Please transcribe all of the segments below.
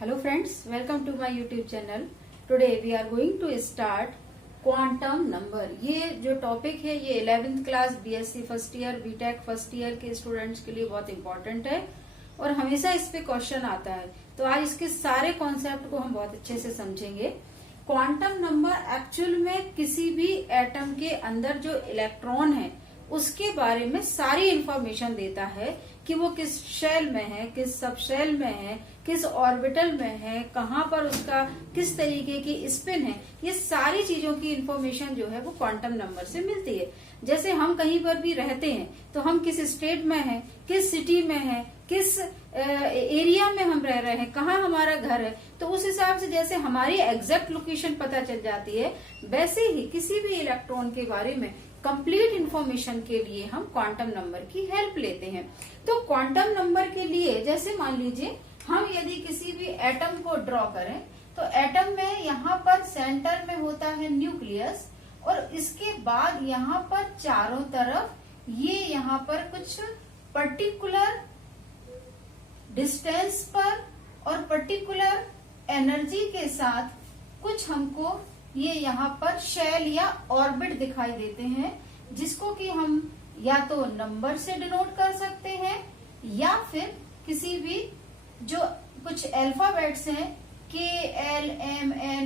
Hello friends, welcome to my YouTube channel. Today we are going to start quantum number. ये जो topic है ये 11th class BSc first year BTech first year के students के लिए बहुत important है और हमेशा इस पे क्वेश्चन आता है। तो आज इसके सारे कॉन्सेप्ट को हम बहुत अच्छे से समझेंगे। क्वांटम नंबर एक्चुअल में किसी भी एटम के अंदर जो इलेक्ट्रॉन है उसके बारे में सारी इंफॉर्मेशन देता है कि वो किस शेल में है, किस सब शेल में है, किस ऑर्बिटल में है, कहाँ पर उसका किस तरीके की स्पिन है। ये सारी चीजों की इंफॉर्मेशन जो है वो क्वांटम नंबर से मिलती है। जैसे हम कहीं पर भी रहते हैं तो हम किस स्टेट में हैं, किस सिटी में हैं, किस एरिया में हम रह रहे हैं, कहाँ हमारा घर है, तो उस हिसाब से जैसे हमारी एग्जैक्ट लोकेशन पता चल जाती है, वैसे ही किसी भी इलेक्ट्रॉन के बारे में कंप्लीट इंफॉर्मेशन के लिए हम क्वांटम नंबर की हेल्प लेते हैं। तो क्वांटम नंबर के लिए जैसे मान लीजिए हम यदि किसी भी एटम को ड्रॉ करें तो एटम में यहाँ पर सेंटर में होता है न्यूक्लियस और इसके बाद यहाँ पर चारों तरफ ये यहाँ पर कुछ पर्टिकुलर डिस्टेंस पर और पर्टिकुलर एनर्जी के साथ कुछ हमको ये यहाँ पर शेल या ऑर्बिट दिखाई देते हैं, जिसको कि हम या तो नंबर से डिनोट कर सकते हैं या फिर किसी भी जो कुछ अल्फाबेट्स हैं KLMNOPQ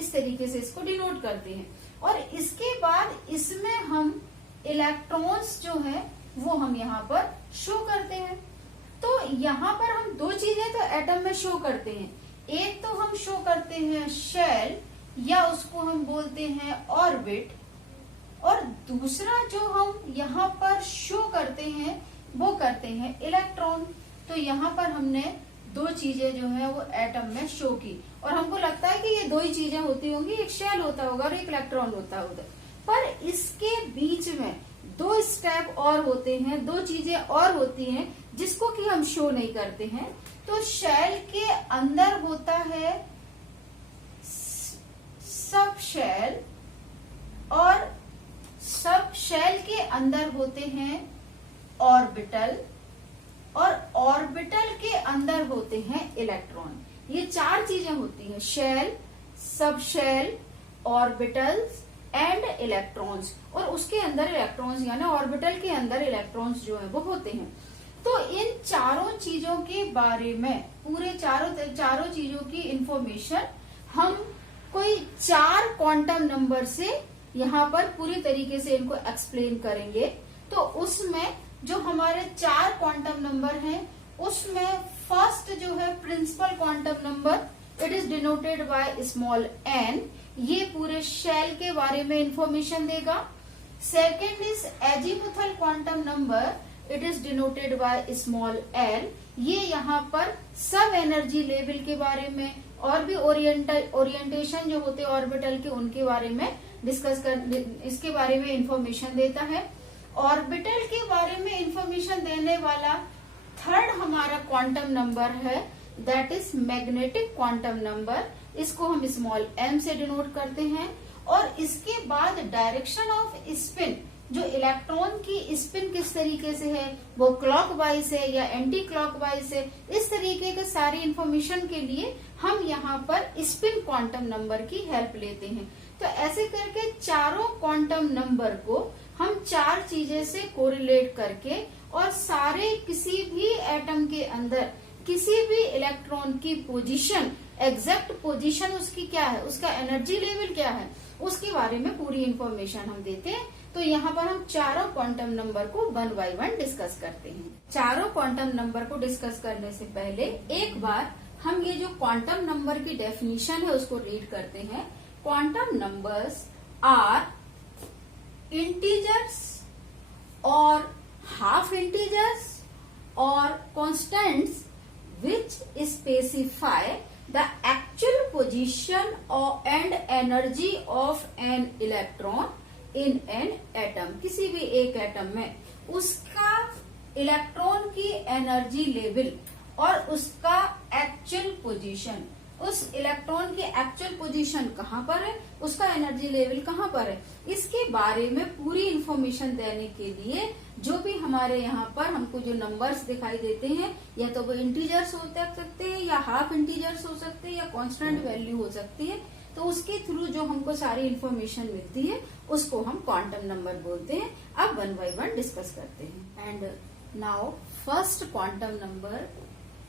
इस तरीके से इसको डिनोट करते हैं। और इसके बाद इसमें हम इलेक्ट्रॉन्स जो है वो हम यहाँ पर शो करते हैं। तो यहाँ पर हम दो चीजें तो एटम में शो करते हैं, एक तो हम शो करते हैं शेल या उसको हम बोलते हैं ऑर्बिट, और दूसरा जो हम यहाँ पर शो करते हैं वो करते हैं इलेक्ट्रॉन। तो यहाँ पर हमने दो चीजें जो है वो एटम में शो की और हमको लगता है कि ये दो ही चीजें होती होंगी, एक शेल होता होगा और एक इलेक्ट्रॉन होता होगा, पर इसके बीच में दो स्टेप और होते हैं, दो चीजें और होती हैं जिसको कि हम शो नहीं करते हैं। तो शेल के अंदर होता है सब शेल और सब शेल के अंदर होते हैं ऑर्बिटल और ऑर्बिटल के अंदर होते हैं इलेक्ट्रॉन। ये चार चीजें होती हैं, शेल, सब शेल, ऑर्बिटल्स एंड इलेक्ट्रॉन्स, और उसके अंदर इलेक्ट्रॉन्स यानी ऑर्बिटल के अंदर इलेक्ट्रॉन्स जो है वो होते हैं। तो इन चारों चीजों के बारे में पूरे चारों चीजों की इंफॉर्मेशन हम कोई चार क्वांटम नंबर से यहाँ पर पूरी तरीके से इनको एक्सप्लेन करेंगे। तो उसमें जो हमारे चार क्वांटम नंबर हैं उसमें फर्स्ट जो है principal quantum number, it is denoted by small n, ये पूरे शेल के बारे में इंफॉर्मेशन देगा। Second is azimuthal quantum number, it is denoted by small l, ये यहाँ पर सब एनर्जी लेवल के बारे में और भी ओरिएंटेशन जो होते हैं ऑर्बिटल के उनके बारे में डिस्कस कर, इसके बारे में इंफॉर्मेशन देता है। ऑर्बिटल के बारे में इंफॉर्मेशन देने वाला थर्ड हमारा क्वांटम नंबर है, that is magnetic quantum number, इसको हम स्मॉल m से डिनोट करते हैं। और इसके बाद डायरेक्शन ऑफ स्पिन, जो इलेक्ट्रॉन की स्पिन किस तरीके से है, वो क्लॉकवाइज है या एंटी क्लॉकवाइज है, इस तरीके के सारी इंफॉर्मेशन के लिए हम यहाँ पर स्पिन क्वांटम नंबर की हेल्प लेते हैं। तो ऐसे करके चारों क्वांटम नंबर को हम चार चीजें से कोरिलेट करके और सारे किसी भी एटम के अंदर किसी भी इलेक्ट्रॉन की पोजीशन, एग्जैक्ट पोजीशन उसकी क्या है, उसका एनर्जी लेवल क्या है, उसके बारे में पूरी इंफॉर्मेशन हम देते हैं। तो यहाँ पर हम चारों क्वांटम नंबर को वन बाय वन डिस्कस करते हैं। चारों क्वांटम नंबर को डिस्कस करने से पहले एक बार हम ये जो क्वांटम नंबर की डेफिनेशन है उसको रीड करते हैं। क्वांटम नंबर्स आर इंटीजर्स और हाफ इंटीजर्स और constants which specify the actual position and energy of an electron in an atom। किसी भी एक एटम में उसका इलेक्ट्रॉन की एनर्जी लेवल और उसका एक्चुअल पोजीशन, उस इलेक्ट्रॉन की एक्चुअल पोजीशन कहाँ पर है, उसका एनर्जी लेवल कहाँ पर है, इसके बारे में पूरी इंफॉर्मेशन देने के लिए जो भी हमारे यहाँ पर हमको जो नंबर्स दिखाई देते हैं या तो वो इंटीजर्स हो सकते हैं या या हाफ इंटीजर्स हो सकते हैं या कांस्टेंट वैल्यू हो सकती है। तो उसके थ्रू जो हमको सारी इंफॉर्मेशन मिलती है उसको हम क्वांटम नंबर बोलते हैं। अब वन बाय वन डिस्कस करते हैं। And now first quantum number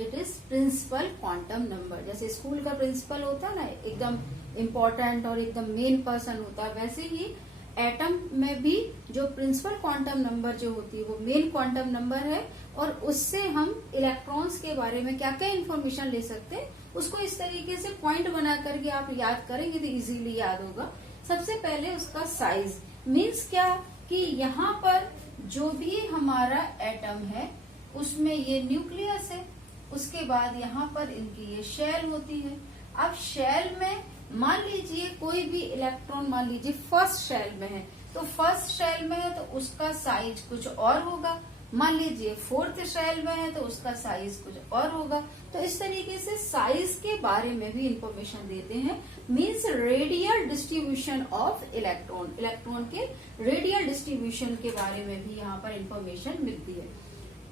it is principal quantum number. जैसे स्कूल का प्रिंसिपल होता है ना, एकदम इम्पोर्टेंट और एकदम मेन पर्सन होता है, वैसे ही एटम में भी जो प्रिंसिपल क्वांटम नंबर जो होती है वो मेन क्वांटम नंबर है, और उससे हम इलेक्ट्रॉन्स के बारे में क्या क्या इंफॉर्मेशन ले सकते हैं उसको इस तरीके से पॉइंट बना करके आप याद करेंगे तो इजीली याद होगा। सबसे पहले उसका साइज मीन्स क्या कि यहाँ पर जो भी हमारा एटम है उसमें ये न्यूक्लियस है, उसके बाद यहाँ पर इनकी ये शेल होती है। अब शेल में मान लीजिए कोई भी इलेक्ट्रॉन मान लीजिए फर्स्ट शेल में है, तो फर्स्ट शेल में है तो उसका साइज कुछ और होगा, मान लीजिए फोर्थ शेल में है तो उसका साइज कुछ और होगा। तो इस तरीके से साइज के बारे में भी इंफॉर्मेशन देते हैं, means radial distribution of electron, electron के रेडियल डिस्ट्रीब्यूशन के बारे में भी यहाँ पर इंफॉर्मेशन मिलती है।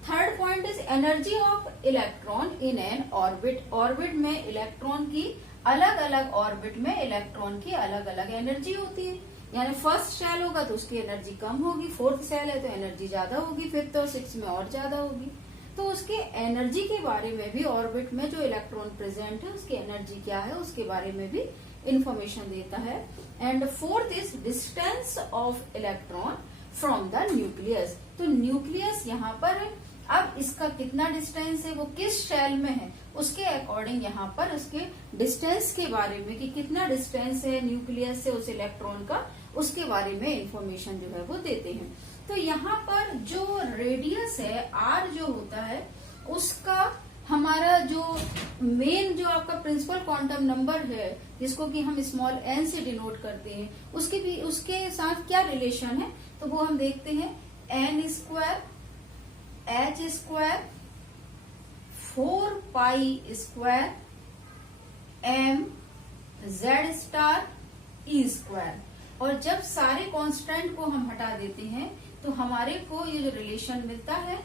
Third point is energy of electron in an orbit. Orbit में इलेक्ट्रॉन की अलग अलग ऑर्बिट में इलेक्ट्रॉन की अलग अलग एनर्जी होती है। यानी फर्स्ट शेल होगा तो उसकी एनर्जी कम होगी, फोर्थ शेल है तो एनर्जी ज्यादा होगी, फिफ्थ और सिक्स में और ज्यादा होगी। तो उसके एनर्जी के बारे में भी ऑर्बिट में जो इलेक्ट्रॉन प्रेजेंट है उसकी एनर्जी क्या है उसके बारे में भी इंफॉर्मेशन देता है। And fourth is distance of electron from the nucleus. तो न्यूक्लियस यहाँ पर है, अब इसका कितना डिस्टेंस है, वो किस शेल में है, उसके अकॉर्डिंग यहाँ पर उसके डिस्टेंस के बारे में कि कितना डिस्टेंस है न्यूक्लियस से उस इलेक्ट्रॉन का, उसके बारे में इंफॉर्मेशन जो है वो देते हैं। तो यहाँ पर जो रेडियस है आर जो होता है उसका हमारा जो मेन जो आपका प्रिंसिपल क्वांटम नंबर है जिसको कि हम स्मॉल एन से डिनोट करते हैं उसके साथ क्या रिलेशन है, तो वो हम देखते हैं। N square H square 4 pi square M Z star E square. और जब सारे कांस्टेंट को हम हटा देते हैं तो हमारे को ये जो रिलेशन मिलता है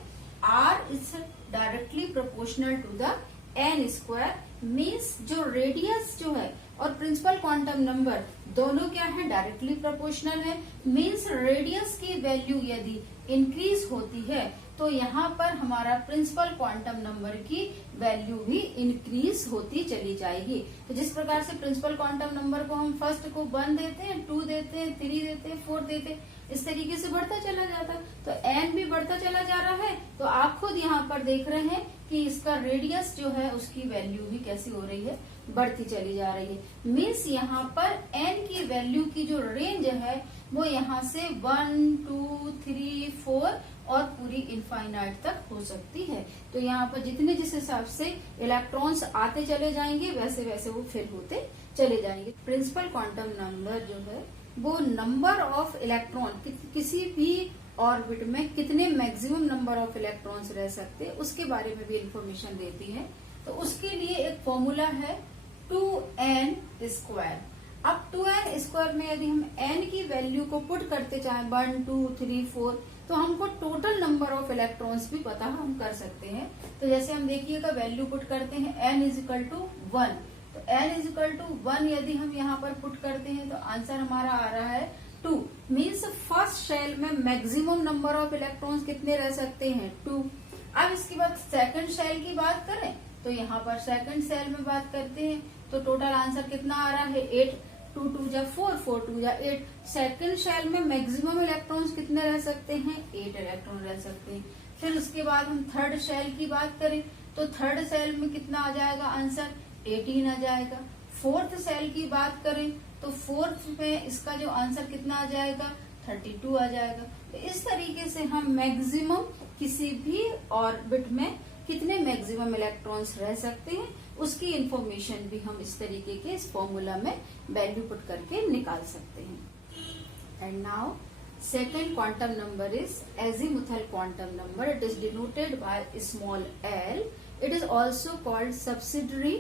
r is directly proportional to the n square, means जो रेडियस जो है और प्रिंसिपल क्वांटम नंबर दोनों क्या है डायरेक्टली प्रोपोर्शनल है। मीन्स रेडियस की वैल्यू यदि इंक्रीज होती है तो यहाँ पर हमारा प्रिंसिपल क्वांटम नंबर की वैल्यू भी इंक्रीज होती चली जाएगी। तो जिस प्रकार से प्रिंसिपल क्वांटम नंबर को हम फर्स्ट को 1 देते हैं, 2 देते हैं, 3 देते हैं, 4 देते हैं, इस तरीके से बढ़ता चला जाता है। तो एन भी बढ़ता चला जा रहा है, तो आप खुद यहाँ पर देख रहे हैं कि इसका रेडियस जो है उसकी वैल्यू भी कैसी हो रही है, बढ़ती चली जा रही है। मीन्स यहाँ पर एन की वैल्यू की जो रेंज है वो यहाँ से 1, 2, 3, 4 और पूरी इनफाइनाइट तक हो सकती है। तो यहाँ पर जितने जिस हिसाब से इलेक्ट्रॉन्स आते चले जाएंगे वैसे वैसे वो फिल होते चले जाएंगे। प्रिंसिपल क्वांटम नंबर जो है वो नंबर ऑफ इलेक्ट्रॉन किसी भी ऑर्बिट में कितने मैक्सिमम नंबर ऑफ इलेक्ट्रॉन्स रह सकते हैं उसके बारे में भी इंफॉर्मेशन देती है। तो उसके लिए एक फॉर्मूला है 2n स्क्वायर। अब 2n स्क्वायर में यदि हम n की वैल्यू को पुट करते चाहे 1, 2, 3, 4 तो हमको टोटल नंबर ऑफ इलेक्ट्रॉन्स भी पता हम कर सकते हैं। तो जैसे हम देखिएगा वैल्यू पुट करते हैं n इजिकल टू 1, तो n इजिकल टू 1 यदि हम यहाँ पर पुट करते हैं तो आंसर हमारा आ रहा है 2। मीन्स फर्स्ट शेल में मैक्सिमम नंबर ऑफ इलेक्ट्रॉन्स कितने रह सकते हैं 2। अब इसके बाद सेकंड शेल की बात करें तो यहाँ पर सेकंड शेल में बात करते हैं तो टोटल आंसर कितना आ रहा है 8, 2 2 जा 4, 4 2 जा 8। सेकंड शेल में मैक्सिमम इलेक्ट्रॉन्स कितने रह सकते हैं 8 इलेक्ट्रॉन रह सकते हैं। फिर उसके बाद हम थर्ड शेल की बात करें तो थर्ड शेल में कितना आ जाएगा आंसर 18 आ जाएगा। फोर्थ शेल की बात करें तो फोर्थ में इसका जो आंसर कितना आ जाएगा 32 आ जाएगा। तो इस तरीके से हम मैक्सिमम किसी भी ऑर्बिट में कितने मैक्सिमम इलेक्ट्रॉन्स रह सकते हैं उसकी इंफॉर्मेशन भी हम इस तरीके के इस फॉर्मूला में वैल्यू पुट करके निकाल सकते हैं। And now second quantum number is azimuthal quantum number. It is denoted by small l। It is also called subsidiary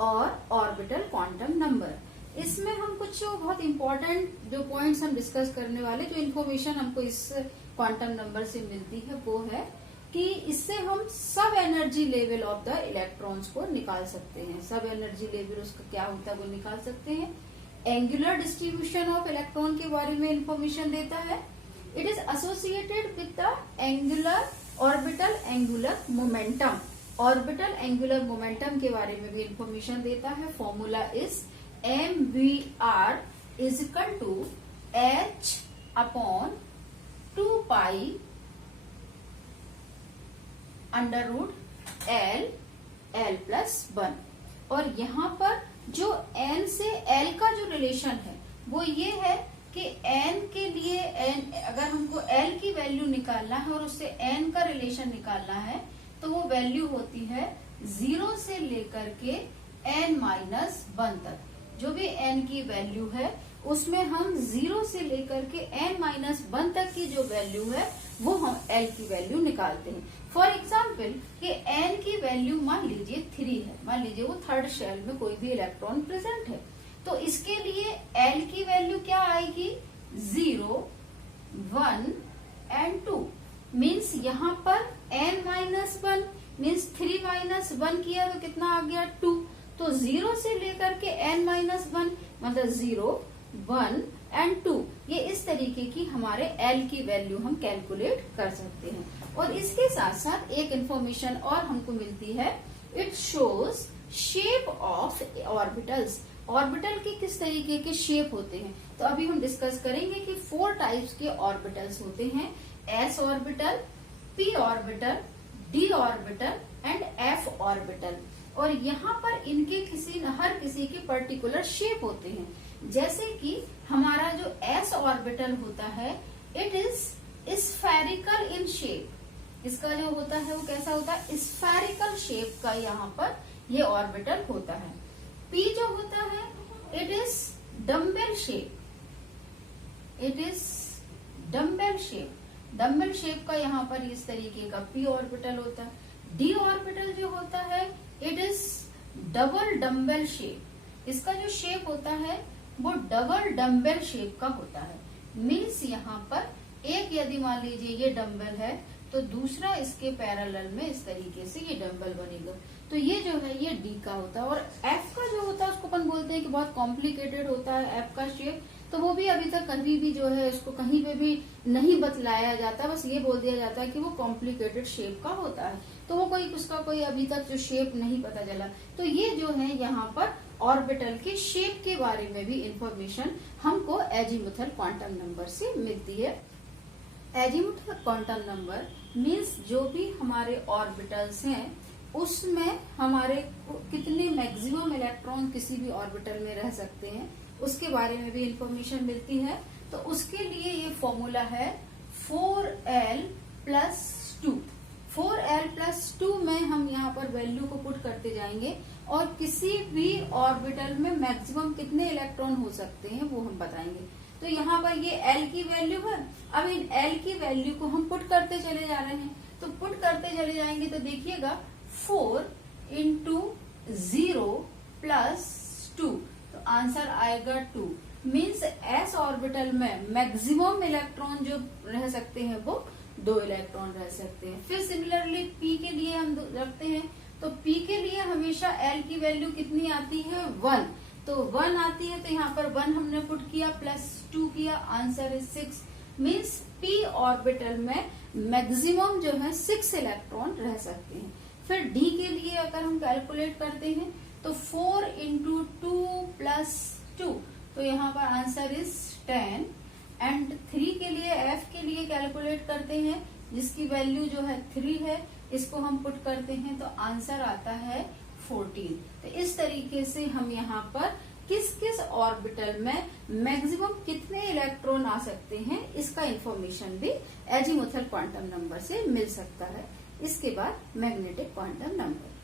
और ऑर्बिटल क्वांटम नंबर। इसमें हम कुछ बहुत इंपॉर्टेंट जो पॉइंट्स हम डिस्कस करने वाले, जो इन्फॉर्मेशन हमको इस क्वांटम नंबर से मिलती है वो है कि इससे हम सब energy level of the electrons को निकाल सकते हैं। सब एनर्जी लेवल उसका क्या होता है वो निकाल सकते हैं। एंगुलर डिस्ट्रीब्यूशन ऑफ इलेक्ट्रॉन के बारे में इंफॉर्मेशन देता है। It is associated with the angular orbital angular momentum. Orbital angular momentum के बारे में भी इंफॉर्मेशन देता है। Formula is mvr is equal to h upon 2 pi under root l plus 1। और यहाँ पर जो n से l का जो रिलेशन है वो ये है कि n के लिए n, अगर हमको l की वैल्यू निकालना है और उससे n का रिलेशन निकालना है तो वो वैल्यू होती है 0 से लेकर के n-1 तक। जो भी n की वैल्यू है उसमें हम 0 से लेकर के n-1 तक की जो वैल्यू है वो हम l की वैल्यू निकालते हैं। फॉर एग्जाम्पल कि n की वैल्यू मान लीजिए 3 है, मान लीजिए वो थर्ड शेल में कोई भी इलेक्ट्रॉन प्रेजेंट है, तो इसके लिए l की वैल्यू क्या आएगी 0, 1 एंड 2। मीन्स यहाँ पर n-1 मीन्स 3-1 किया तो कितना आ गया 2। तो 0 से लेकर के n-1 मतलब 0, 1 एंड 2, ये इस तरीके की हमारे l की वैल्यू हम कैलकुलेट कर सकते हैं। और इसके साथ साथ एक इंफॉर्मेशन और हमको मिलती है, it shows shape of orbitals. Orbital के किस तरीके के शेप होते हैं तो अभी हम डिस्कस करेंगे कि 4 टाइप्स के ऑर्बिटल्स होते हैं, s orbital, p orbital, d orbital and f orbital. और यहाँ पर इनके हर किसी के पर्टिकुलर शेप होते हैं। जैसे कि हमारा जो s ऑर्बिटल होता है it is spherical in shape. इसका जो होता है वो कैसा होता है, स्फेरिकल शेप का यहाँ पर ये ऑर्बिटल होता है। p जो होता है it is dumbbell shape, it is dumbbell shape. Dumbbell shape का यहाँ पर इस तरीके का p ऑर्बिटल होता है। d ऑर्बिटल जो होता है it is double dumbbell shape. इसका जो शेप होता है वो डबल डम्बेल शेप का होता है। मीन्स यहाँ पर एक यदि मान लीजिए ये डम्बल है तो दूसरा इसके पैरेलल में इस तरीके से ये डम्बल बनेगा। तो ये जो है ये डी का होता है। और एफ का जो होता है उसको अपन बोलते हैं कि बहुत कॉम्प्लिकेटेड होता है एफ का शेप, तो वो भी अभी तक कहीं भी जो है उसको कहीं पे भी नहीं बतलाया जाता, बस ये बोल दिया जाता है कि वो कॉम्प्लिकेटेड शेप का होता है। तो वो उसका कोई अभी तक जो शेप नहीं पता चला। तो ये जो है यहाँ पर ऑर्बिटल के शेप के बारे में भी इंफॉर्मेशन हमको एजीमुथल क्वांटम नंबर से मिलती है। एजीमुथल क्वांटम नंबर मीन्स जो भी हमारे ऑर्बिटल्स हैं उसमें हमारे कितने मैक्सिमम इलेक्ट्रॉन किसी भी ऑर्बिटल में रह सकते हैं उसके बारे में भी इंफॉर्मेशन मिलती है। तो उसके लिए ये फॉर्मूला है 4l प्लस 2। 4l प्लस 2 में हम यहाँ पर वैल्यू को पुट करते जाएंगे और किसी भी ऑर्बिटल में मैक्सिमम कितने इलेक्ट्रॉन हो सकते हैं वो हम बताएंगे। तो यहाँ पर ये l की वैल्यू है। अब इन l की वैल्यू को हम पुट करते चले जा रहे हैं, तो पुट करते चले जाएंगे तो देखिएगा 4 इंटू 0 प्लस 2, तो आंसर आएगा 2। मीन्स s ऑर्बिटल में मैक्सिमम इलेक्ट्रॉन जो रह सकते हैं वो 2 इलेक्ट्रॉन रह सकते हैं। फिर सिमिलरली p के लिए हम रखते हैं, तो p के लिए हमेशा l की वैल्यू कितनी आती है 1, तो 1 आती है। तो यहाँ पर 1 हमने पुट किया प्लस 2 किया, answer is 6। Means p orbital में मैक्सिमम जो है 6 इलेक्ट्रॉन रह सकते हैं। फिर d के लिए अगर हम कैलकुलेट करते हैं तो 4 इंटू 2 प्लस 2, तो यहाँ पर आंसर इज 10। एंड 3 के लिए f के लिए कैलकुलेट करते हैं जिसकी वैल्यू जो है 3 है, इसको हम पुट करते हैं तो आंसर आता है 14। तो इस तरीके से हम यहाँ पर किस किस ऑर्बिटल में मैक्सिमम कितने इलेक्ट्रॉन आ सकते हैं इसका इंफॉर्मेशन भी एजीमुथल क्वांटम नंबर से मिल सकता है। इसके बाद मैग्नेटिक क्वांटम नंबर।